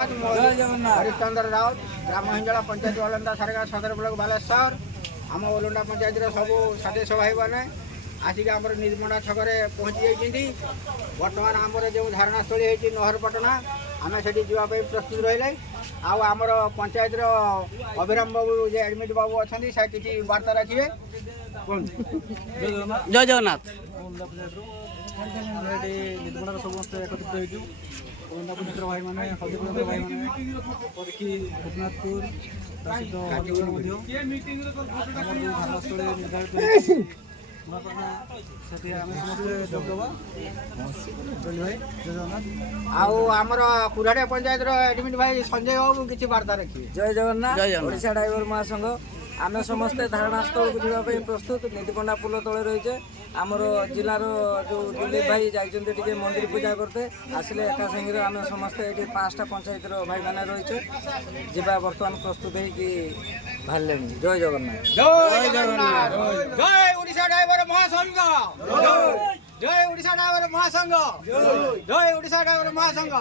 हरिश्चंद्र राउत ग्राम हिंजला पंचायत ओलंडा सरकार सदर ब्लॉक बालेश्वर आम ओलंडा पंचायत सब सदस्य भाई मैंने आसिक आम निर्मणा छक पहुँची जाइए। बर्तमान आमर जो धारणास्थली होती नहरपटना आम से जावाई प्रस्तुत रही आमर पंचायत अभिराम बाबू जे एडमिट बाबू अच्छा से किसी वार्ता रखिए। जय जगन्नाथ। निर्मणार समस्त एकत्रित होता भाई मैंने हल्दीपुर भाई मैंने गोपीनाथपुर धारणास्थल निर्धारित आमर कुराड़िया पंचायत एडमिट भाई संजय बाबू किसी वार्ता रखिए। जय जगन्नाथ। ओडिशा ड्राइवर महासंघ आम समस्ते धारणास्थल को जावाई प्रस्तुत नीतिपंडा पुल तले रही आमर जिलार जो दिलीप भाई जाइए मंदिर पूजा करते आसिले एका संगे आम समस्ते ये 5टा पंचायत भाई मैंने रही जा बर्तमान प्रस्तुत होले। जय जगन्नाथ। जय जगन्नाथ। जय ओडिशा ड्राइवर महासंघ। जय ओडिशा ड्राइवर महासंघ। जय ओडिशा ड्राइवर महासंघ।